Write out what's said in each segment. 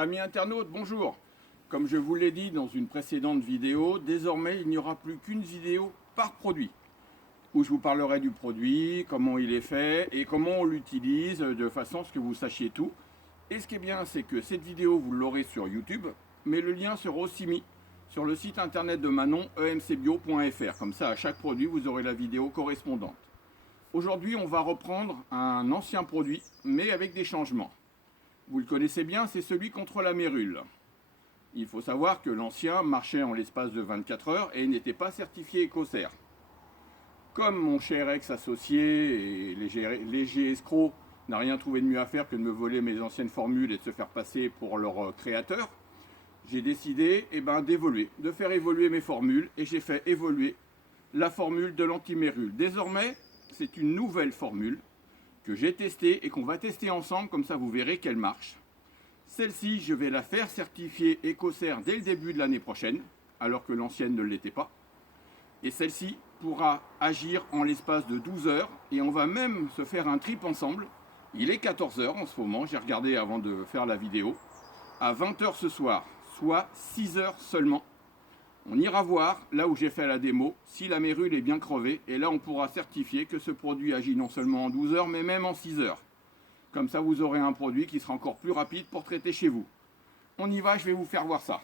Amis internautes, bonjour. Comme je vous l'ai dit dans une précédente vidéo, désormais il n'y aura plus qu'une vidéo par produit, où je vous parlerai du produit, comment il est fait et comment on l'utilise, de façon à ce que vous sachiez tout. Et ce qui est bien, c'est que cette vidéo, vous l'aurez sur YouTube, mais le lien sera aussi mis sur le site internet de Manon, emcbio.fr. Comme ça, à chaque produit, vous aurez la vidéo correspondante. Aujourd'hui, on va reprendre un ancien produit, mais avec des changements. Vous le connaissez bien, c'est celui contre la mérule. Il faut savoir que l'ancien marchait en l'espace de 24 heures et n'était pas certifié Écocert. Comme mon cher ex-associé et léger escroc n'a rien trouvé de mieux à faire que de me voler mes anciennes formules et de se faire passer pour leur créateur, j'ai décidé d'évoluer, de faire évoluer mes formules, et j'ai fait évoluer la formule de l'antimérule. Désormais, c'est une nouvelle formule que j'ai testée et qu'on va tester ensemble, comme ça vous verrez qu'elle marche. Celle-ci, je vais la faire certifier Écocert dès le début de l'année prochaine, alors que l'ancienne ne l'était pas. Et celle-ci pourra agir en l'espace de 12 heures, et on va même se faire un trip ensemble. Il est 14 heures en ce moment, j'ai regardé avant de faire la vidéo. À 20 heures ce soir, soit 6 heures seulement, on ira voir, là où j'ai fait la démo, si la mérule est bien crevée. Et là, on pourra certifier que ce produit agit non seulement en 12 heures, mais même en 6 heures. Comme ça, vous aurez un produit qui sera encore plus rapide pour traiter chez vous. On y va, je vais vous faire voir ça.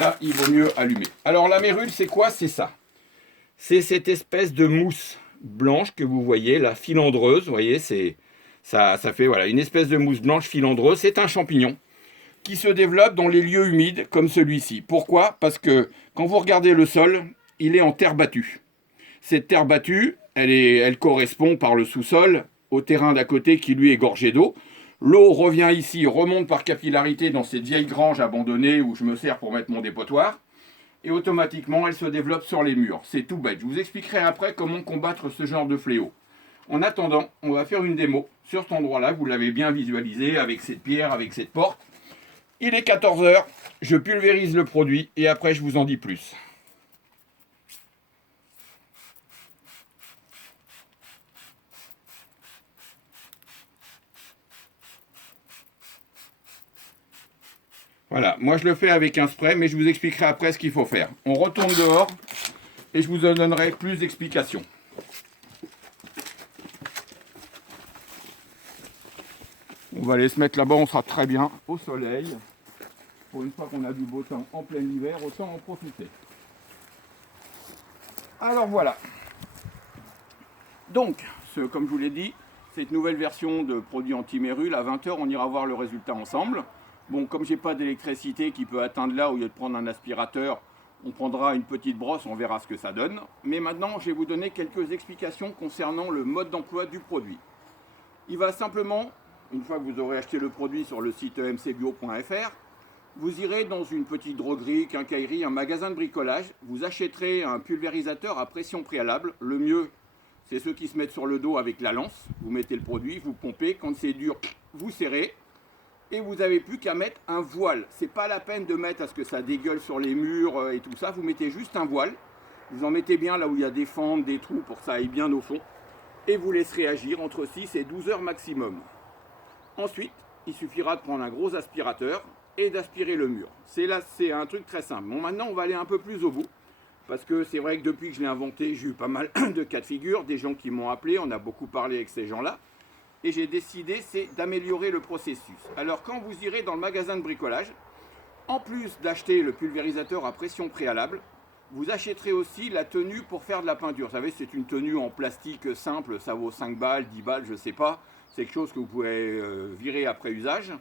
Là, il vaut mieux allumer. Alors, la mérule, c'est quoi? C'est ça. C'est cette espèce de mousse blanche que vous voyez, la filandreuse. Vous voyez, ça fait voilà, une espèce de mousse blanche filandreuse. C'est un champignon qui se développe dans les lieux humides comme celui-ci. Pourquoi? Parce que quand vous regardez le sol, il est en terre battue. Cette terre battue, elle correspond par le sous-sol au terrain d'à côté qui lui est gorgé d'eau. L'eau revient ici, remonte par capillarité dans cette vieille grange abandonnée où je me sers pour mettre mon dépotoir. Et automatiquement, elle se développe sur les murs. C'est tout bête. Je vous expliquerai après comment combattre ce genre de fléau. En attendant, on va faire une démo sur cet endroit-là. Vous l'avez bien visualisé avec cette pierre, avec cette porte. Il est 14 heures. Je pulvérise le produit et après, je vous en dis plus. Voilà, moi je le fais avec un spray, mais je vous expliquerai après ce qu'il faut faire. On retourne dehors et je vous en donnerai plus d'explications. On va aller se mettre là-bas, on sera très bien au soleil. Pour une fois qu'on a du beau temps en plein hiver, autant en profiter. Alors voilà. Donc, comme je vous l'ai dit, cette nouvelle version de produit anti-mérule, à 20 heures, on ira voir le résultat ensemble. Bon, comme j'ai pas d'électricité qui peut atteindre là, au lieu de prendre un aspirateur, on prendra une petite brosse, on verra ce que ça donne. Mais maintenant, je vais vous donner quelques explications concernant le mode d'emploi du produit. Il va simplement, une fois que vous aurez acheté le produit sur le site emcbio.fr, vous irez dans une petite droguerie, quincaillerie, un magasin de bricolage, vous achèterez un pulvérisateur à pression préalable. Le mieux, c'est ceux qui se mettent sur le dos avec la lance. Vous mettez le produit, vous pompez, quand c'est dur, vous serrez. Et vous n'avez plus qu'à mettre un voile. C'est pas la peine de mettre à ce que ça dégueule sur les murs et tout ça. Vous mettez juste un voile. Vous en mettez bien là où il y a des fentes, des trous pour que ça aille bien au fond. Et vous laisserez agir entre 6 et 12 heures maximum. Ensuite, il suffira de prendre un gros aspirateur et d'aspirer le mur. C'est un truc très simple. Bon, maintenant, on va aller un peu plus au bout. Parce que c'est vrai que depuis que je l'ai inventé, j'ai eu pas mal de cas de figure. Des gens qui m'ont appelé, on a beaucoup parlé avec ces gens-là. Et j'ai décidé, c'est d'améliorer le processus. Alors quand vous irez dans le magasin de bricolage, en plus d'acheter le pulvérisateur à pression préalable, vous achèterez aussi la tenue pour faire de la peinture. Vous savez, c'est une tenue en plastique simple, ça vaut 5 balles, 10 balles, je ne sais pas. C'est quelque chose que vous pouvez virer après usage.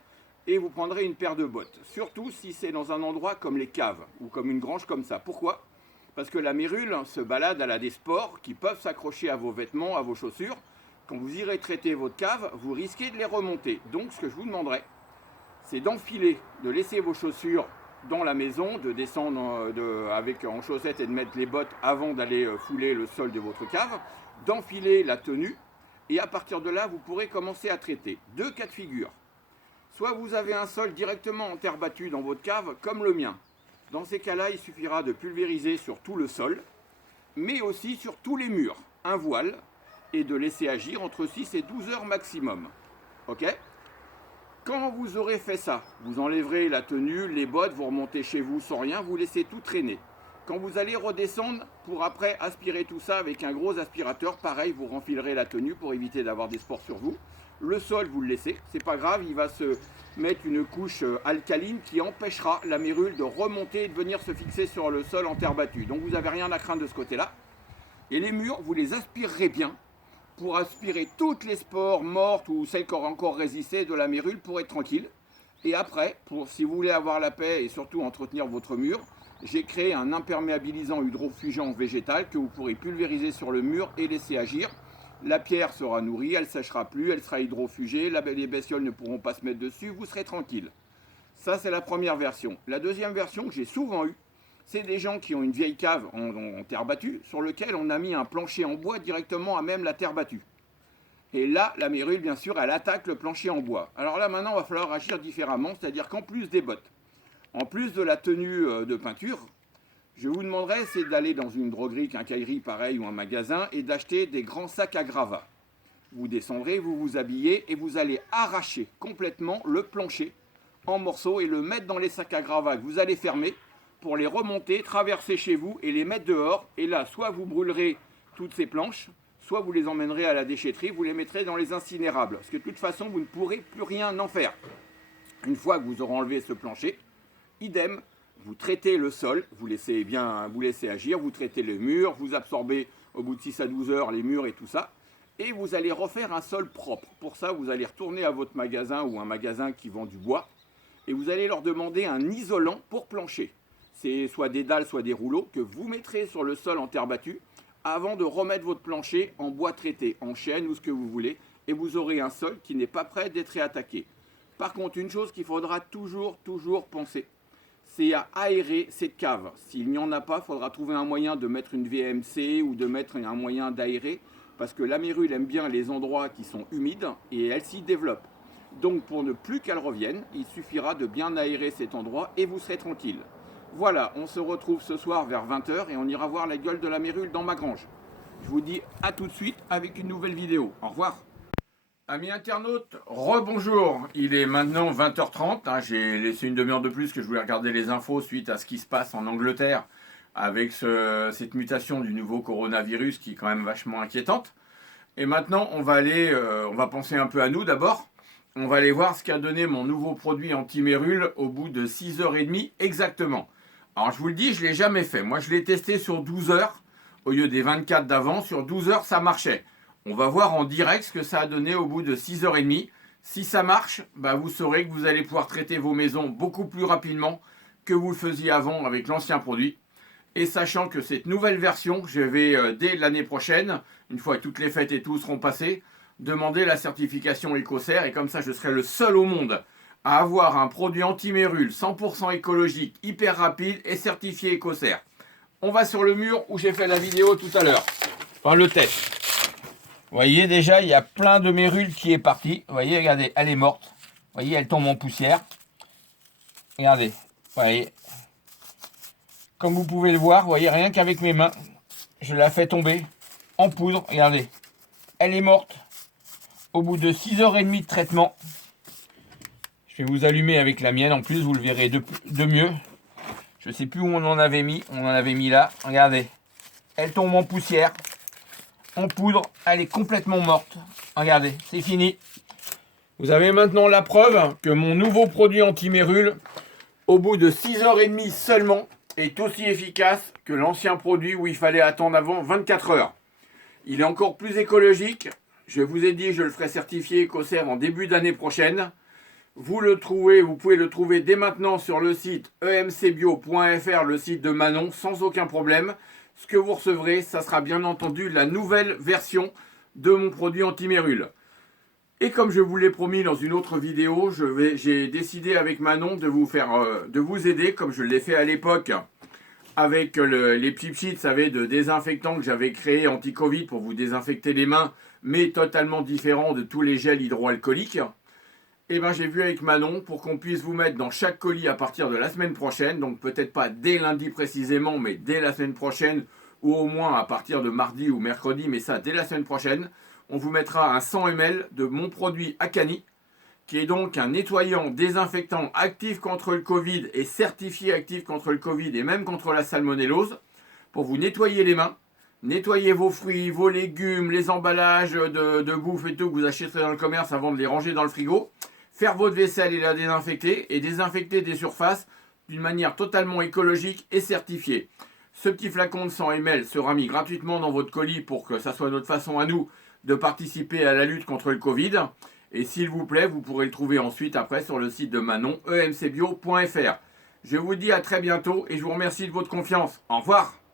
Et vous prendrez une paire de bottes. Surtout si c'est dans un endroit comme les caves ou comme une grange comme ça. Pourquoi? Parce que la mérule se balade, elle a des spores qui peuvent s'accrocher à vos vêtements, à vos chaussures. Quand vous irez traiter votre cave, vous risquez de les remonter. Donc ce que je vous demanderai, c'est d'enfiler, de laisser vos chaussures dans la maison, de descendre en chaussettes et de mettre les bottes avant d'aller fouler le sol de votre cave, d'enfiler la tenue, et à partir de là, vous pourrez commencer à traiter. Deux cas de figure. Soit vous avez un sol directement en terre battue dans votre cave, comme le mien. Dans ces cas-là, il suffira de pulvériser sur tout le sol, mais aussi sur tous les murs. un voile et de laisser agir entre 6 et 12 heures maximum. Ok? Quand vous aurez fait ça, vous enlèverez la tenue, les bottes, vous remontez chez vous sans rien, vous laissez tout traîner. Quand vous allez redescendre pour après aspirer tout ça avec un gros aspirateur, pareil, vous renfilerez la tenue pour éviter d'avoir des spores sur vous. Le sol, vous le laissez, c'est pas grave, il va se mettre une couche alcaline qui empêchera la mérule de remonter et de venir se fixer sur le sol en terre battue. Donc vous n'avez rien à craindre de ce côté-là. Et les murs, vous les aspirerez bien pour aspirer toutes les spores mortes ou celles qui auraient encore résisté de la mérule pour être tranquille. Et après, si vous voulez avoir la paix et surtout entretenir votre mur, j'ai créé un imperméabilisant hydrofugeant végétal que vous pourrez pulvériser sur le mur et laisser agir. La pierre sera nourrie, elle ne séchera plus, elle sera hydrofugée, les bestioles ne pourront pas se mettre dessus, vous serez tranquille. Ça, c'est la première version. La deuxième version que j'ai souvent eue, c'est des gens qui ont une vieille cave en terre battue sur lequel on a mis un plancher en bois directement à même la terre battue. Et là, la mérule, bien sûr, elle attaque le plancher en bois. Alors là, maintenant, il va falloir agir différemment, c'est-à-dire qu'en plus des bottes, en plus de la tenue de peinture, je vous demanderai, c'est d'aller dans une droguerie, quincaillerie pareil ou un magasin et d'acheter des grands sacs à gravats. Vous descendrez, vous vous habillez et vous allez arracher complètement le plancher en morceaux et le mettre dans les sacs à gravats que vous allez fermer pour les remonter, traverser chez vous et les mettre dehors. Et là, soit vous brûlerez toutes ces planches, soit vous les emmènerez à la déchetterie, vous les mettrez dans les incinérables. Parce que de toute façon, vous ne pourrez plus rien en faire. Une fois que vous aurez enlevé ce plancher, idem, vous traitez le sol, vous laissez agir, vous traitez les murs, vous absorbez au bout de 6 à 12 heures les murs et tout ça, et vous allez refaire un sol propre. Pour ça, vous allez retourner à votre magasin ou un magasin qui vend du bois, et vous allez leur demander un isolant pour plancher. C'est soit des dalles, soit des rouleaux que vous mettrez sur le sol en terre battue avant de remettre votre plancher en bois traité, en chêne ou ce que vous voulez, et vous aurez un sol qui n'est pas prêt d'être réattaqué. Par contre, une chose qu'il faudra toujours penser, c'est à aérer cette cave. S'il n'y en a pas, il faudra trouver un moyen de mettre une VMC ou de mettre un moyen d'aérer, parce que la mérule aime bien les endroits qui sont humides et elle s'y développe. Donc pour ne plus qu'elle revienne, il suffira de bien aérer cet endroit et vous serez tranquille. Voilà, on se retrouve ce soir vers 20 h et on ira voir la gueule de la mérule dans ma grange. Je vous dis à tout de suite avec une nouvelle vidéo. Au revoir. Amis internautes, rebonjour. Il est maintenant 20 h 30. J'ai laissé une demi-heure de plus que je voulais regarder les infos suite à ce qui se passe en Angleterre avec cette mutation du nouveau coronavirus qui est quand même vachement inquiétante. Et maintenant, on va penser un peu à nous d'abord. On va aller voir ce qu'a donné mon nouveau produit anti-mérule au bout de 6h30 exactement. Alors je vous le dis, je ne l'ai jamais fait. Moi, je l'ai testé sur 12 heures au lieu des 24 d'avant. Sur 12 heures, ça marchait. On va voir en direct ce que ça a donné au bout de 6h30. Si ça marche, vous saurez que vous allez pouvoir traiter vos maisons beaucoup plus rapidement que vous le faisiez avant avec l'ancien produit. Et sachant que cette nouvelle version, je vais dès l'année prochaine, une fois que toutes les fêtes et tout seront passées, demander la certification Écocert. Et comme ça, je serai le seul au monde à avoir un produit anti-mérule 100% écologique, hyper rapide et certifié Écocert. On va sur le mur où j'ai fait la vidéo tout à l'heure. Enfin, le test. Vous voyez déjà, il y a plein de mérule qui est partie. Vous voyez, regardez, elle est morte. Vous voyez, elle tombe en poussière. Regardez, vous voyez. Comme vous pouvez le voir, vous voyez, rien qu'avec mes mains, je la fais tomber en poudre. Regardez, elle est morte. Au bout de 6h30 de traitement. Je vais vous allumer avec la mienne. En plus, vous le verrez de mieux. Je ne sais plus où on en avait mis. On en avait mis là. Regardez, elle tombe en poussière. En poudre, elle est complètement morte. Regardez, c'est fini. Vous avez maintenant la preuve que mon nouveau produit anti-mérule, au bout de 6h30 seulement, est aussi efficace que l'ancien produit où il fallait attendre avant 24 heures. Il est encore plus écologique. Je vous ai dit, je le ferai certifier Écocert en début d'année prochaine. Vous pouvez le trouver dès maintenant sur le site emcbio.fr, le site de Manon, sans aucun problème. Ce que vous recevrez, ça sera bien entendu la nouvelle version de mon produit anti-mérule. Et comme je vous l'ai promis dans une autre vidéo, j'ai décidé avec Manon de vous aider, comme je l'ai fait à l'époque avec les Pchip Sheets, vous savez, de désinfectants que j'avais créé anti-Covid pour vous désinfecter les mains, mais totalement différent de tous les gels hydroalcooliques. Et j'ai vu avec Manon pour qu'on puisse vous mettre dans chaque colis à partir de la semaine prochaine, donc peut-être pas dès lundi précisément, mais dès la semaine prochaine ou au moins à partir de mardi ou mercredi, mais ça dès la semaine prochaine, on vous mettra un 100 ml de mon produit Akani, qui est donc un nettoyant désinfectant actif contre le Covid et certifié actif contre le Covid et même contre la salmonellose, pour vous nettoyer les mains, nettoyer vos fruits, vos légumes, les emballages de bouffe et tout que vous achèterez dans le commerce avant de les ranger dans le frigo, faire votre vaisselle et la désinfecter, et désinfecter des surfaces d'une manière totalement écologique et certifiée. Ce petit flacon de 100 ml sera mis gratuitement dans votre colis pour que ça soit notre façon à nous de participer à la lutte contre le Covid. Et s'il vous plaît, vous pourrez le trouver ensuite après sur le site de Manon, emcbio.fr. Je vous dis à très bientôt et je vous remercie de votre confiance. Au revoir.